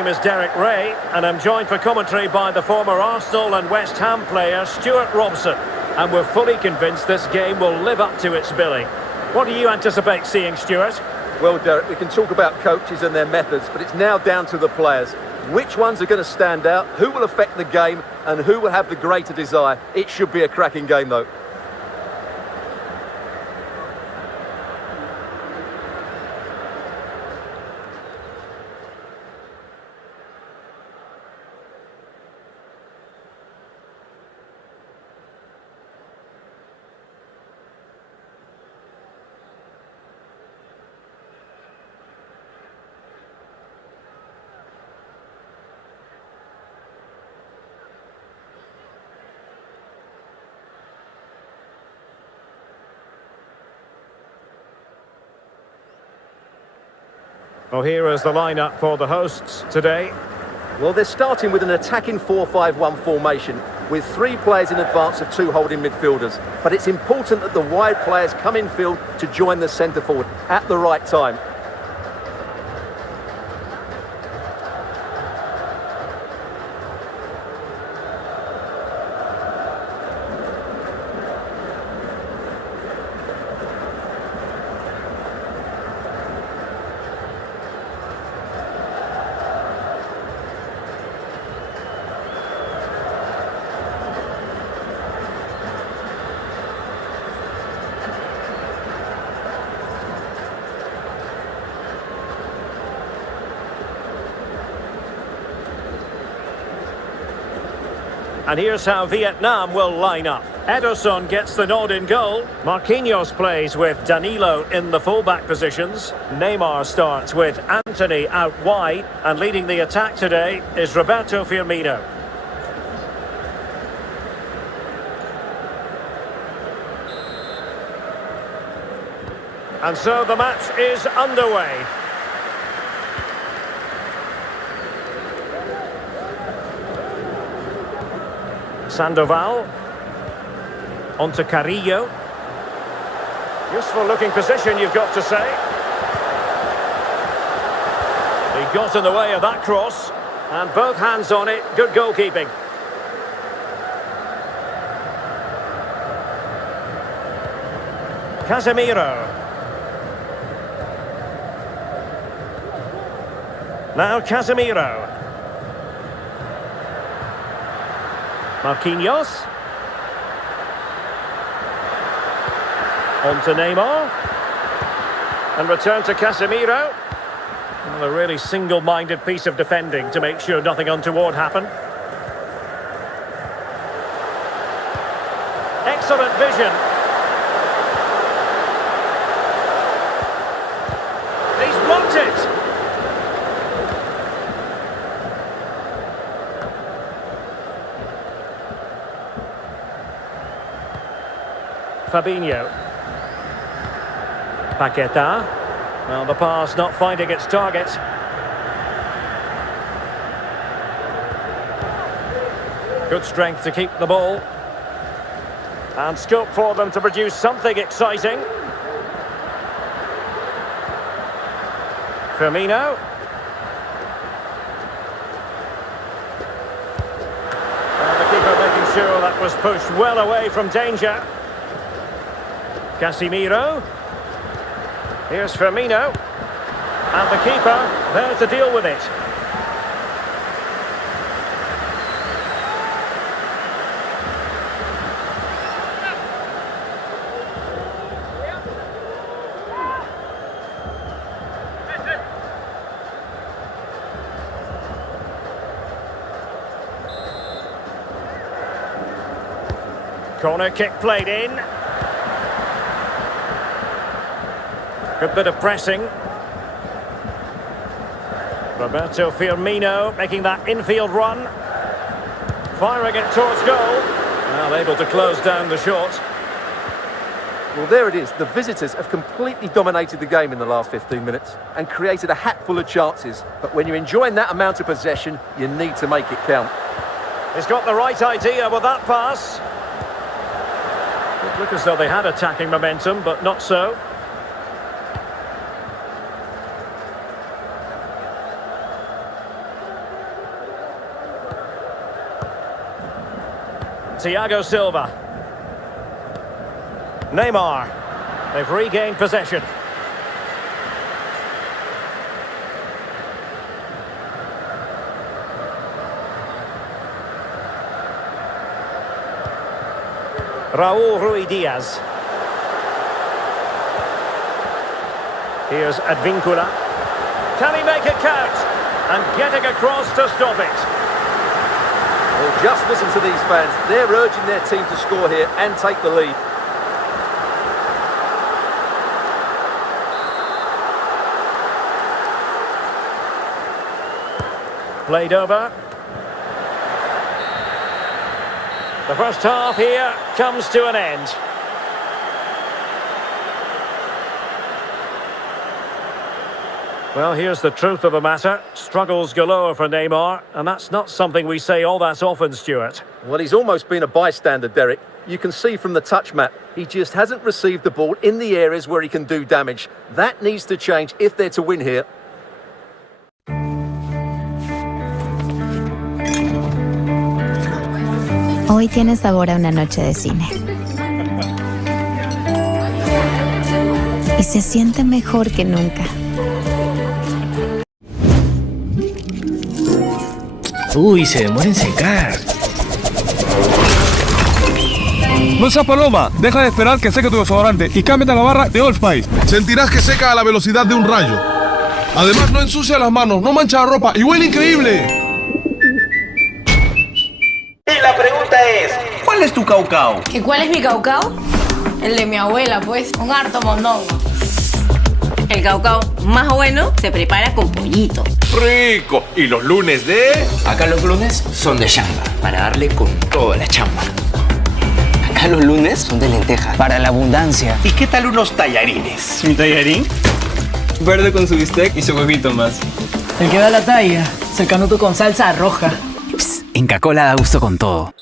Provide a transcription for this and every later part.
name is Derek Ray, and I'm joined for commentary by the former Arsenal and West Ham player Stuart Robson. And we're fully convinced this game will live up to its billing. What do you anticipate seeing, Stuart? Well, Derek, we can talk about coaches and their methods, but it's now down to the players. Which ones are going to stand out, who will affect the game, and who will have the greater desire? It should be a cracking game, though. Well, here is the lineup for the hosts today. Well, they're starting with an attacking 4-5-1 formation with 3 players in advance of 2 holding midfielders. But it's important that the wide players come in field to join the centre forward at the right time. And here's how Vietnam will line up. Ederson gets the nod in goal. Marquinhos plays with Danilo in the fullback positions. Neymar starts with Antony out wide. And leading the attack today is Roberto Firmino. And so the match is underway. Sandoval, onto Carrillo. Useful looking position, you've got to say. He got in the way of that cross, and both hands on it, good goalkeeping. Casemiro. Now Casemiro. Marquinhos. On to Neymar. And return to Casemiro. Well, a really single-minded piece of defending to make sure nothing untoward happened. Excellent vision. He's blocked it. Fabinho. Paqueta. Well, the pass not finding its target. Good strength to keep the ball. And scope for them to produce something exciting. Firmino. And the keeper making sure that was pushed well away from danger. Casemiro. Here's Firmino. And the keeper there to deal with it. Corner kick played in. Good bit of pressing. Roberto Firmino making that infield run. Firing it towards goal. Well, able to close down the shot. Well, there it is. The visitors have completely dominated the game in the last 15 minutes and created a hatful of chances. But when you're enjoying that amount of possession, you need to make it count. He's got the right idea with that pass. It looked as though they had attacking momentum, but not so. Thiago Silva. Neymar. They've regained possession. Raúl Rui Diaz. Here's Advíncula. Can he make it count? And getting across to stop it. Well, just listen to these fans. They're urging their team to score here and take the lead. Played over. The first half here comes to an end. Well, here's the truth of the matter. Struggles galore for Neymar, and that's not something we say all that often, Stuart. Well, he's almost been a bystander, Derek. You can see from the touch map, he just hasn't received the ball in the areas where he can do damage. That needs to change if they're to win here. Hoy tiene sabor a una noche de cine. Y se siente mejor que nunca. Uy, se demora en secar. No seas paloma, deja de esperar que seque tu desodorante y cámbiate a la barra de Old Spice. Sentirás que seca a la velocidad de un rayo. Además, no ensucia las manos, no mancha la ropa y huele increíble. Y la pregunta es, ¿cuál es tu caucao? ¿Y cuál es mi caucao? El de mi abuela, pues, un harto mondongo. El caucao más bueno se prepara con pollito. ¡Rico! ¿Y los lunes de...? Acá los lunes son de chamba, para darle con toda la chamba. Acá los lunes son de lenteja, para la abundancia. ¿Y qué tal unos tallarines? ¿Mi tallarín? Verde con su bistec y su huevito más. El que da la talla, es el canuto con salsa roja. Psst, en Cacola da gusto con todo.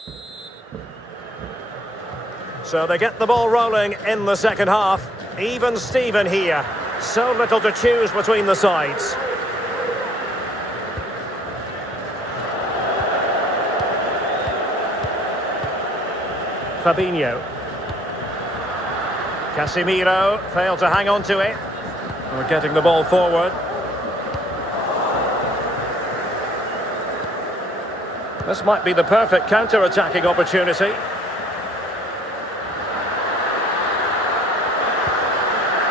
So they get the ball rolling in the second half. Even Steven here. So little to choose between the sides. Fabinho. Casemiro failed to hang on to it. We're getting the ball forward. This might be the perfect counter-attacking opportunity.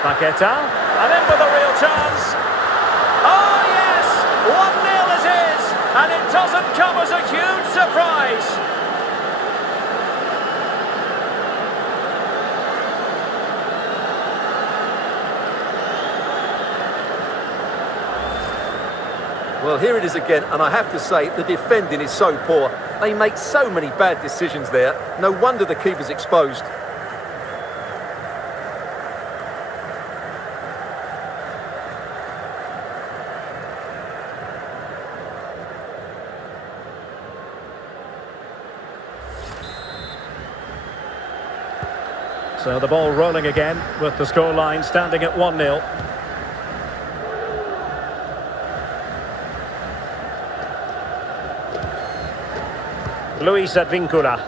Paqueta, and in with a real chance. Oh yes, 1-0 it is, and it doesn't come as a huge surprise. Well, here it is again, and I have to say, the defending is so poor. They make so many bad decisions there. No wonder the keeper's exposed. So the ball rolling again with the scoreline standing at 1-0. Luis Advíncula.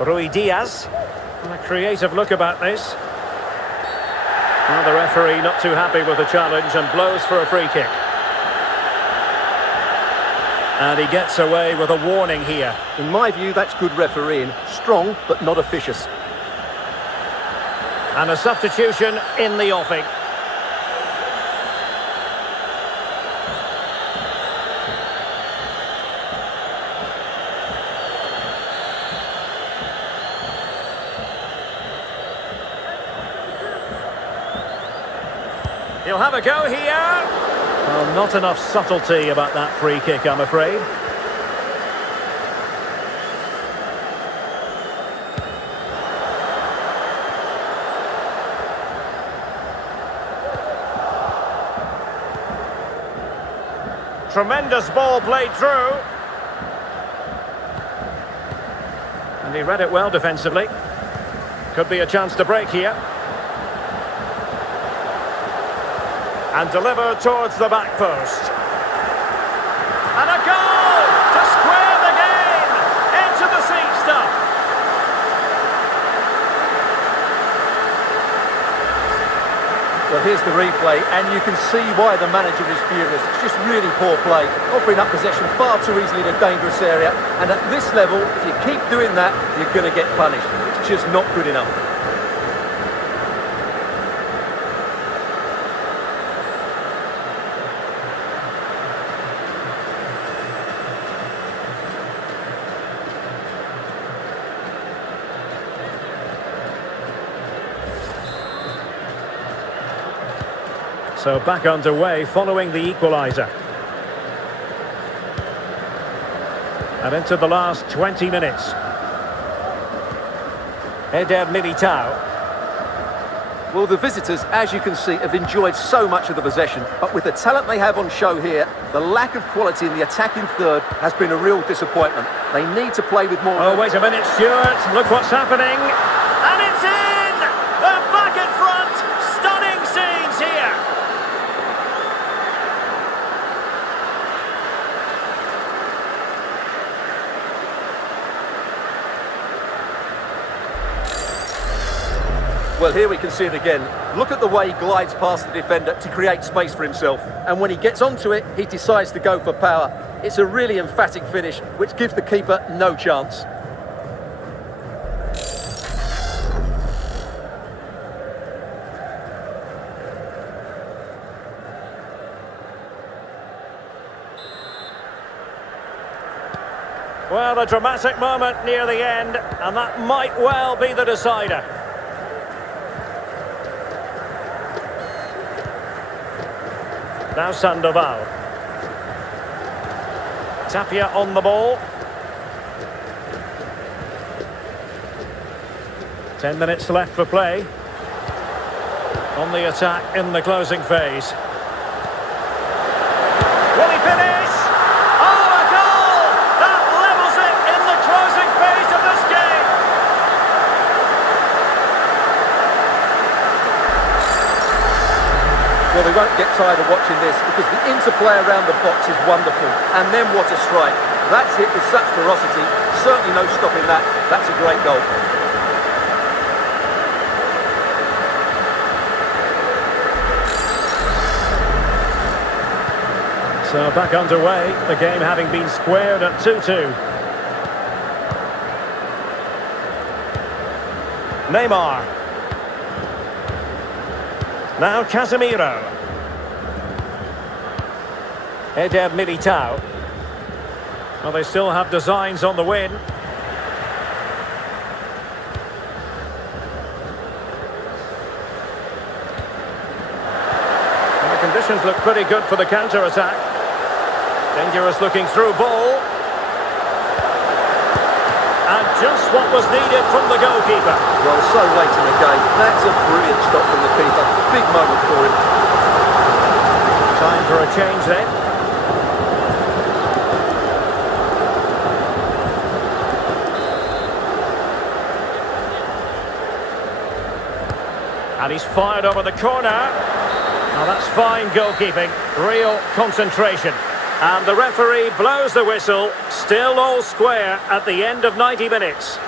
Rui Diaz. A creative look about this. Well, the referee not too happy with the challenge and blows for a free kick. And he gets away with a warning here. In my view, that's good refereeing. Strong, but not officious. And a substitution in the offing. He'll have a go here. Well, not enough subtlety about that free kick, I'm afraid. Tremendous ball played through. And he read it well defensively. Could be a chance to break here. And deliver towards the back post. And a goal to square the game! Well, here's the replay, and you can see why the manager is furious. It's just really poor play, offering up possession far too easily in a dangerous area. And at this level, if you keep doing that, you're going to get punished. It's just not good enough. So back underway following the equaliser. And into the last 20 minutes. Eder Militao. Well, the visitors, as you can see, have enjoyed so much of the possession. But with the talent they have on show here, the lack of quality in the attacking third has been a real disappointment. They need to play with more... Oh, wait a minute, Stuart. Look what's happening. And it's in! They're back in front. Stunning scenes here. Well, here we can see it again. Look at the way he glides past the defender to create space for himself. And when he gets onto it, he decides to go for power. It's a really emphatic finish, which gives the keeper no chance. Well, a dramatic moment near the end, and that might well be the decider. Now Sandoval. Tapia on the ball. 10 minutes left for play. On the attack in the closing phase. Will he finish? Oh, a goal! That levels it in the closing phase of this game. Well, we won't get tired of watching this because the interplay around the box is wonderful. And then what a strike. That's hit with such ferocity. Certainly no stopping that. That's a great goal. So back underway, the game having been squared at 2-2. Neymar. Now Casemiro. Eder Militao. Well, they still have designs on the win. And the conditions look pretty good for the counter-attack. Dangerous looking through ball. And just what was needed from the goalkeeper. Well, so late in the game. That's a brilliant stop from the keeper. Big moment for him. Time for a change then. And he's fired over the corner. Now that's fine goalkeeping. Real concentration. And the referee blows the whistle. Still all square at the end of 90 minutes.